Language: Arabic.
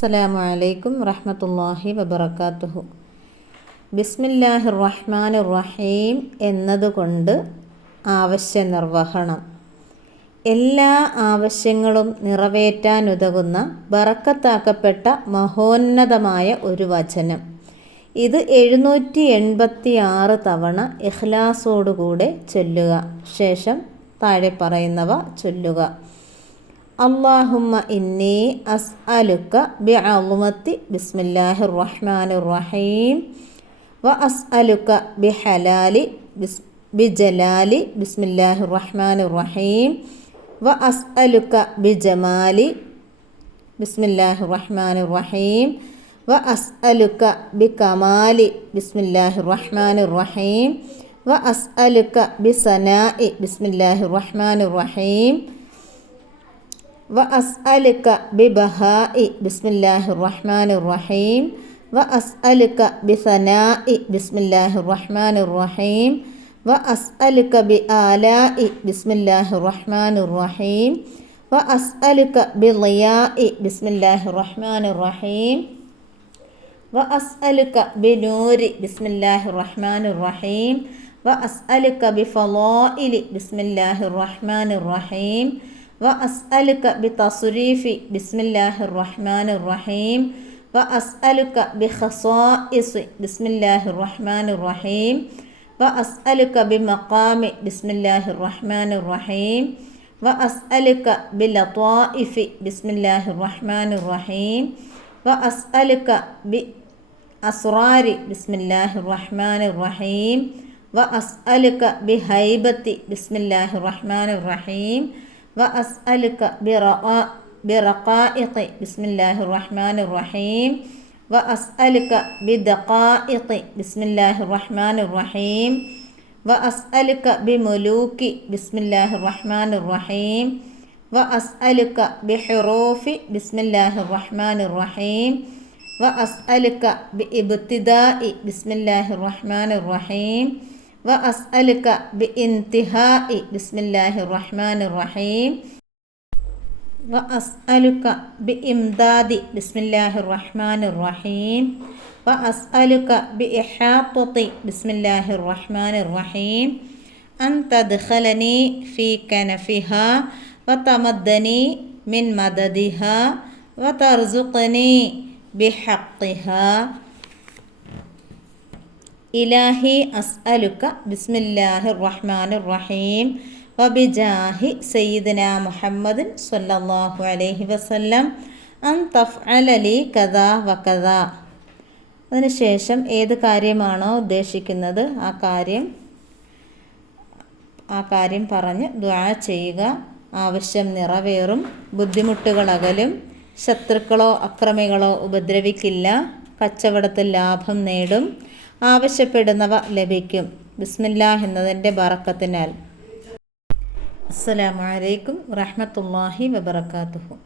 അസ്സലാമു അലൈക്കും വറഹമത്തല്ലാഹി വബർക്കാത്തുഹു ബിസ്മില്ലാഹി റഹ്മാൻ റഹീം എന്നതുകൊണ്ട് ആവശ്യ നിർവഹണം എല്ലാ ആവശ്യങ്ങളും നിറവേറ്റാനുതകുന്ന ബറക്കത്താക്കപ്പെട്ട മഹോന്നതമായ ഒരു വചനം. ഇത് എഴുന്നൂറ്റി എൺപത്തി ആറ് തവണ ഇഖ്ലാസോടുകൂടെ ചൊല്ലുക. ശേഷം താഴെ പറയുന്നവ ചൊല്ലുക. അള്ളാഹുമ്മ ഇന്നി അസ് അലുക്ക ബി അളുമത്തി ബിസ്മില്ലാഹി റഹ്മാൻ റഹീം വ അസ് അലുക്ക ബി ഹലാലി ബിസ് ബി ജലാലി ബിസ്മില്ലാഹി റഹ്മാൻ റഹീം വ അസ് അലുക്ക ബി ജമാലി ബിസ്മില്ലാഹി റഹ്മാൻ റഹീം വ അസ് അലുക്ക ബി കമാലി ബിസ്മില്ലാഹി റഹ്മാൻ റഹീം വ അസ് അലുക്ക ബി സനാഇ ബിസ്മില്ലാഹി റഹ്മാൻ റഹീം وأسألك ببهاء بسم الله الرحمن الرحيم وأسألك بثناء بسم الله الرحمن الرحيم وأسألك بآلاء بسم الله الرحمن الرحيم وأسألك بضياء بسم الله الرحمن الرحيم وأسألك بنور بسم الله الرحمن الرحيم وأسألك بفضائل بسم الله الرحمن الرحيم وأسألك بتصريف بسم الله الرحمن الرحيم. وأسألك بخصائص بسم الله الرحمن الرحيم. وأسألك بمقام بسم الله الرحمن الرحيم. وأسألك بلطائف بسم الله الرحمن الرحيم. وأسألك بأسرار بسم الله الرحمن الرحيم. وأسألك بهيبة بسم الله الرحمن الرحيم. وأسألك برقائق بسم الله الرحمن الرحيم. وأسألك بدقائق بسم الله الرحمن الرحيم. وأسألك بملوك. بسم الله الرحمن الرحيم. وأسألك بحروف. بسم الله الرحمن الرحيم. وأسألك بإبتداء. بسم الله الرحمن الرحيم. وأسألك بانتهاء بسم الله الرحمن الرحيم. وأسألك بإمداد بسم الله الرحمن الرحيم. وأسألك بإحاطة بسم الله الرحمن الرحيم. أن تدخلني في كنفها وتمدني من مددها وترزقني بحقها. ഇലാഹി അസ്അലുക്ക ബിസ്മില്ലാഹി റഹ്മാൻ റഹീം വബിജാഹി സയ്യിദന മുഹമ്മദ് സല്ലല്ലാഹു അലൈഹി വസല്ലം അൻ തഫ്അലലി കഥ വകഥ അതിനുശേഷം ഏത് കാര്യമാണോ ഉദ്ദേശിക്കുന്നത് ആ കാര്യം ആ കാര്യം പറഞ്ഞ് ദ്വാ ചെയ്യുക. ആവശ്യം നിറവേറും ബുദ്ധിമുട്ടുകൾ അകലും ശത്രുക്കളോ അക്രമികളോ ഉപദ്രവിക്കില്ല. കച്ചവടത്തിൽ ലാഭം നേടും ആവശ്യപ്പെടുന്നവ ലഭിക്കും. ബിസ്മില്ലാ എന്നതിന്റെ ബറക്കത്തിനാൽ. അസ്സലാമലൈക്കും വറഹമത്തല്ലാഹി വബർക്കാത്തുഹു